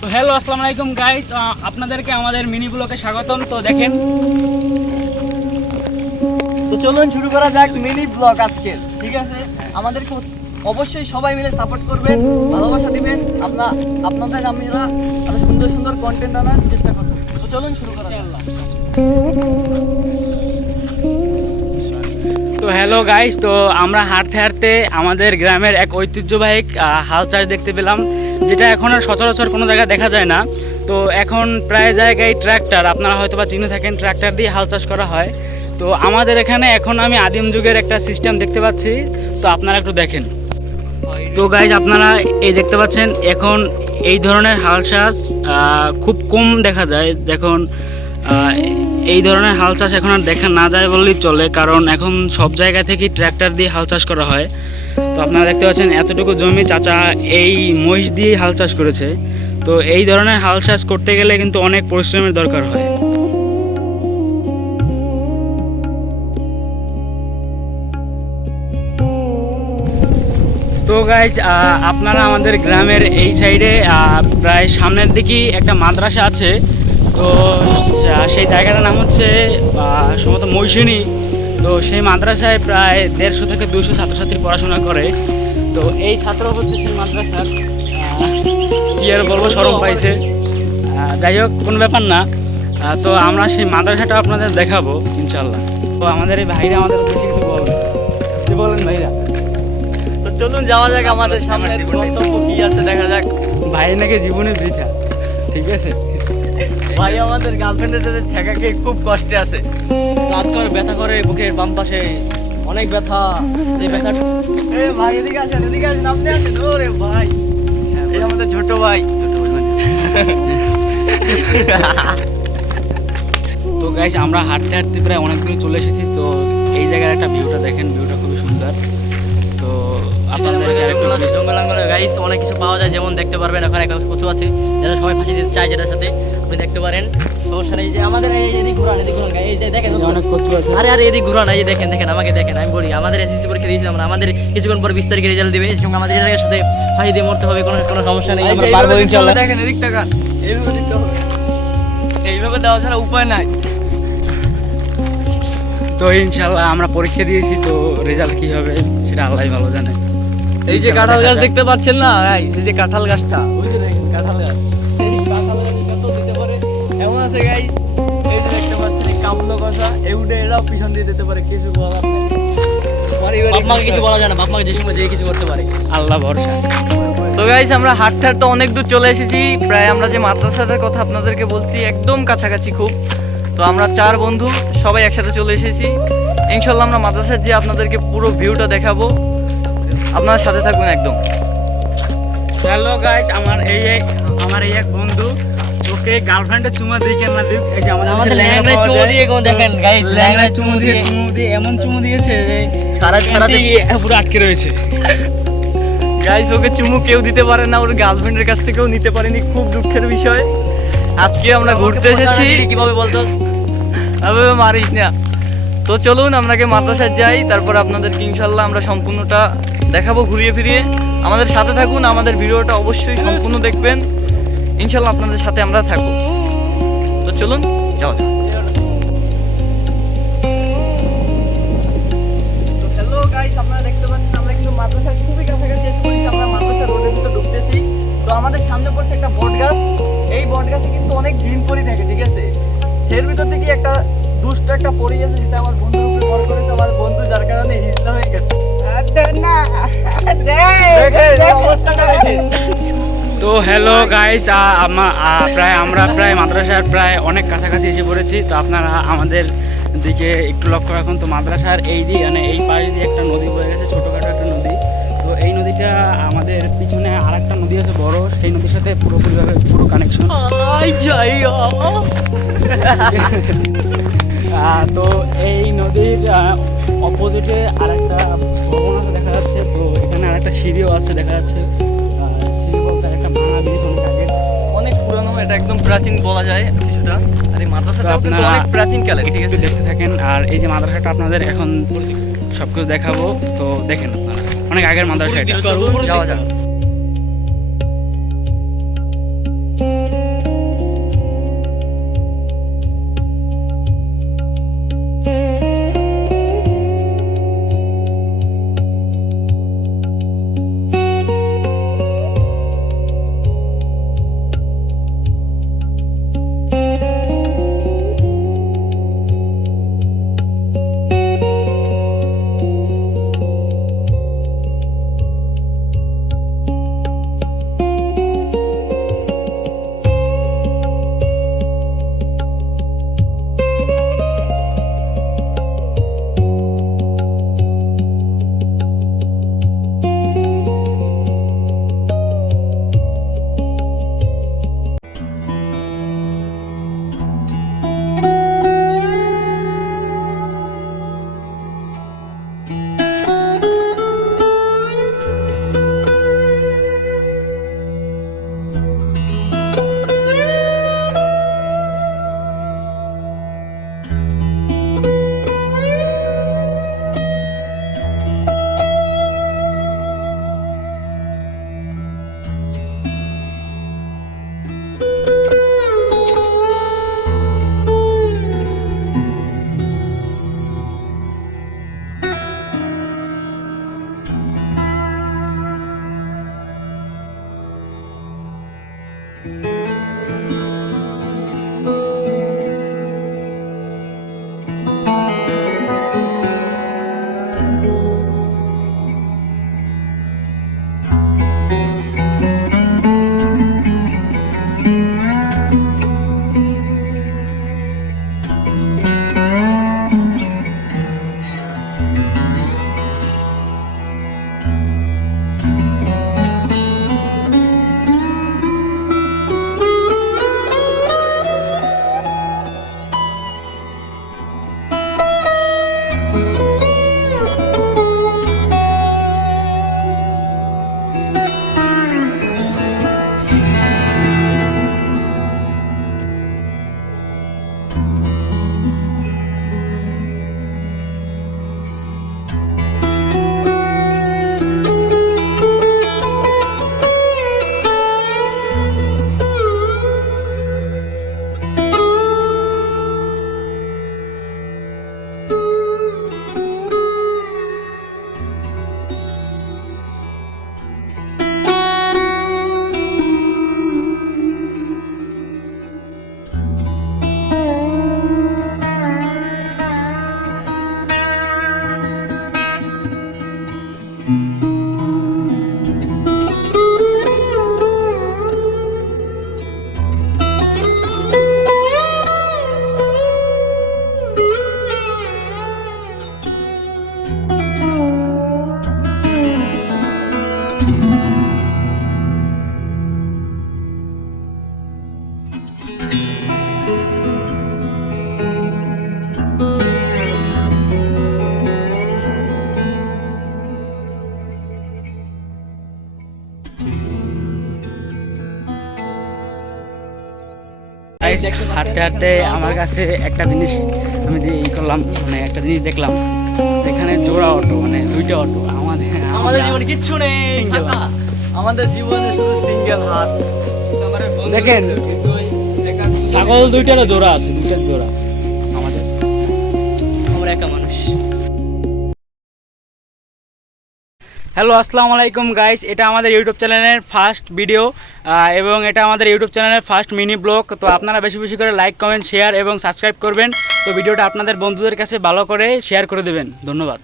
তো হ্যালো, আসসালামু আলাইকুম গাইস। আপনাদেরকে আমাদের মিনি ব্লগে স্বাগতম। তো দেখেন, তো চলুন শুরু করা যাক মিনি ব্লগ আজকের। ঠিক আছে, আমাদেরকে অবশ্যই সবাই মিলে সাপোর্ট করবেন, ভালোবাসা দিবেন। আপনাদের আমরা আরো সুন্দর সুন্দর কন্টেন্ট আনার চেষ্টা করব। তো চলুন শুরু করা যাক। তো হ্যালো গাইস, তো আমরা হাঁটতে হাঁটতে আমাদের গ্রামের এক ঐতিহ্যবাহী হাল চাষ দেখতে পেলাম, যেটা এখন আর সচরাচর কোনো জায়গায় দেখা যায় না। তো এখন প্রায় জায়গায় ট্র্যাক্টর, আপনারা হয়তো বা চিনে থাকেন, ট্র্যাক্টর দিয়ে হাল চাষ করা হয়। তো আমাদের এখানে এখন আমি আদিম যুগের একটা সিস্টেম দেখতে পাচ্ছি, তো আপনারা একটু দেখেন। তো গাইজ, আপনারা এই দেখতে পাচ্ছেন এখন এই ধরনের হাল চাষ খুব কম দেখা যায়। দেখুন, এই ধরনের হাল চাষ এখন আর দেখা না যায় বললেই চলে, কারণ এখন সব জায়গা থেকে ট্র্যাক্টর দিয়ে হাল চাষ করা হয়। তো আপনারা দেখতে পাচ্ছেন এতটুকু জমি চাচা এই মহিষ দিয়ে হাল চাষ করেছে। তো এই ধরনের হাল চাষ করতে গেলে কিন্তু অনেক পরিশ্রমের দরকার হয়। তো গাইজ, আপনারা আমাদের গ্রামের এই সাইডে প্রায় সামনের দিকেই একটা মাদ্রাসা আছে। তো সেই জায়গাটার নাম হচ্ছে সম্ভবত মৈশিনী। তো সেই মাদ্রাসায় প্রায় 150 থেকে 200 ছাত্রছাত্রী পড়াশোনা করে। তো এই ছাত্র হচ্ছে সেই মাদ্রাসার, কি আর বলবো, শরম পাইছে। যাই হোক, কোনো ব্যাপার না। তো আমরা সেই মাদ্রাসাটা আপনাদের দেখাবো ইনশাল্লাহ। তো আমাদের এই ভাইরা আমাদের বেশি কিছু বলবেন। কি বলেন ভাইরা? তো চলুন যাওয়া যাক, আমাদের সামনে গন্তব্য কি আছে দেখা যাক। ভাই নাকি জীবনে বৃথা, ঠিক আছে। ভাই আমাদের গার্লফ্রেন্ডের সাথে ঠেকাকে খুব কষ্টে আছে। রাত করে ব্যথা করে বুকের বাম পাশে অনেক ব্যথা। এই ব্যথা এ ভাই এদিকে আসেন, এদিকে আসেন, আপনি আসেন। ওরে ভাই, এই আমাদের ছোট ভাই। তো গাইস, আমরা হাঁটতে হাঁটতে প্রায় অনেক দূরে চলে এসেছি। তো এই জায়গার একটা ভিউটা দেখেন, ভিউটা খুবই সুন্দর। তো আপনাদেরকে আরেকটু জঙ্গলাঙ্গলে গাইস অনেক কিছু পাওয়া যায়, যেমন দেখতে পারবেন ওখানে একটা কচু আছে, যেটা সবাই ফাঁসি দিতে চায়, যেটার সাথে আপনি দেখতে পারেন। সমস্যা নেই, যে আমাদের এই এদিক ঘুরান, এদিক ঘুরান, এই যে দেখেন অনেক কচু আছে। আরে আরে এদিক ঘুরান, এই যে দেখেন দেখেন আমাকে দেখেন। আমি বলি, আমাদের এসএসসি পরীক্ষা দিয়েছিলাম আমরা, আমাদের কিছুক্ষণ পর 20 তারিখে রেজাল্ট দিবে। এই সঙ্গে আমাদের এটার সাথে ফাঁসি দিয়ে মরতে হবে, কোনো কোনো সমস্যা নেই, আমরা পারবো ইনশাআল্লাহ। দেখেন এদিক টাকা, এইভাবে দিতে হবে, এইভাবে দেওয়া ছাড়া উপায় নাই। তো ইনশাল্লাহ আমরা পরীক্ষা দিয়েছি, তো রেজাল্ট কি হবে সেটা আল্লাহই ভালো জানে। এই যে কাঁঠাল গাছ দেখতে পাচ্ছেন না, এই যে কাঁঠাল গাছটা, ওই যে দেখেন কাঁঠাল গাছ। এই কাঁঠাল গাছ কত দিতে পারে এমন আছে গাইস। এই যে দেখতে পাচ্ছেন এই কাবুলো কষা, এউডে এরাও পিছন দিয়ে দিতে পারে, কিছু বলার নেই। বাপ মাকে কিছু বলা যায় না, বাপ মাকে যে সময় যে কিছু করতে পারে, আল্লাহ ভরসা। তো গাইস, আমরা হাঁটতে হাঁটতে অনেক দূর চলে এসেছি। প্রায় আমরা যে মাদ্রাসাটার কথা আপনাদেরকে বলছি, একদম কাছাকাছি খুব। তো আমরা 4 বন্ধু সবাই একসাথে চলে এসেছি। ইনশাল্লাহ আমরা মাদ্রাসার যে আপনাদেরকে পুরো ভিউটা দেখাবো, আপনারা সাথে থাকবেন একদম। হ্যালো গাইস, আমার এই এক বন্ধু, ওকে গার্লফ্রেন্ডের চুমা দিয়ে কেন না দিক, এই যে আমাদের ল্যাংড়ায় চুমু দিয়ে কোন দেখেন গাইস, ল্যাংড়ায় চুমু দিয়ে এমন চুমু দিয়েছে যে ছাড়াতে পুরো আটকে রয়েছে। গাইস, ওকে চুমু কেউ দিতে পারে না, ওর গার্লফ্রেন্ডের কাছ থেকেও নিতে পারেনি, খুব দুঃখের বিষয়। আজকে আমরা ঘুরতে এসেছি, কিভাবে বলতো আবে মারিস না। তো চলুন আমরা মাদ্রাসায় যাই, তারপর আপনাদেরকে ইনশাল্লাহ আমরা সম্পূর্ণটা দেখাবো ঘুরিয়ে ফিরিয়ে। আমাদের সাথে থাকুন, আমাদের ভিডিওটা অবশ্যই সম্পূর্ণ দেখবেন। ইনশাল্লাহ আপনাদের সাথে আমরা থাকবো। তো চলুন যাওয়া যাক। তো হ্যালো গাইস, আপনারা দেখতে পাচ্ছেন আমরা কিন্তু মাদ্রাসার খুবই কাছাকাছি এসে পড়েছি। আমরা মাদ্রাসার রোডের ভিতরে ঢুকতেছি। তো আমাদের সামনে পড়ছে একটা বট গাছ। এই বট গাছে কিন্তু অনেক জিন পরি থাকে, ঠিক আছে। এর ভিতর থেকে একটা দুষ্ট একটা পরি আছে, যেটা আমার বন্ধুর উপরে ভর করে, তো আমার বন্ধু যার কারণে হিজড়া হয়ে গেছে। তো হ্যালো গাইস, আমরা প্রায় মাদ্রাসার প্রায় অনেক কাছাকাছি এসে পড়েছি। তো আপনারা আমাদের দিকে একটু লক্ষ্য রাখুন। তো মাদ্রাসার এই দিকে, মানে এই পাশে দিয়ে একটা নদী বয়ে গেছে, ছোটোখাটো একটা নদী। তো এই নদীটা আমাদের পিছনে আর একটা নদী আছে বড়, সেই নদীর সাথে পুরোপুরিভাবে পুরো কানেকশন। তো এই নদীর অপোজিটে আরেকটা ভবন আছে দেখা যাচ্ছে। তো এখানে আরেকটা সিঁড়িও আছে দেখা যাচ্ছে। সিঁড়ি বলতে একটা ভাঙা ব্রিজ, অনেক আগে, অনেক পুরানো, এটা একদম প্রাচীন বলা যায় কিছুটা। আর এই মাদ্রাসাটাও কিন্তু অনেক প্রাচীন কালের, ঠিক আছে। দেখতে থাকেন। আর এই যে মাদ্রাসাটা আপনাদের এখন সবকিছু দেখাবো, তো দেখেন আপনারা, অনেক আগের মাদ্রাসা এটা। যাওয়া যাক। গাইস হাঁটতে হাঁটতে আমার কাছে একটা জিনিস আমি করলাম, মানে একটা জিনিস দেখলাম, এখানে জোড়া অটো, মানে দুইটা অটো। আমাদের জীবনে কিচ্ছু নেই, Single. ফাঁকা। আমাদের জীবনে শুধু সিঙ্গেল হাত। দেখেন ছাগল দুইটারও জোড়া আছে, দুইটার জোড়া আমাদের। আমরা একা মানুষ। হ্যালো আসসালামু আলাইকুম গাইস, এটা আমাদের ইউটিউব চ্যানেলের ফার্স্ট ভিডিও এবং এটা আমাদের ইউটিউব চ্যানেলের ফার্স্ট মিনি ব্লগ। তো আপনারা বেশি বেশি করে লাইক, কমেন্ট, শেয়ার এবং সাবস্ক্রাইব করবেন। তো ভিডিওটা আপনাদের বন্ধুদের কাছে ভালো করে শেয়ার করে দেবেন। ধন্যবাদ।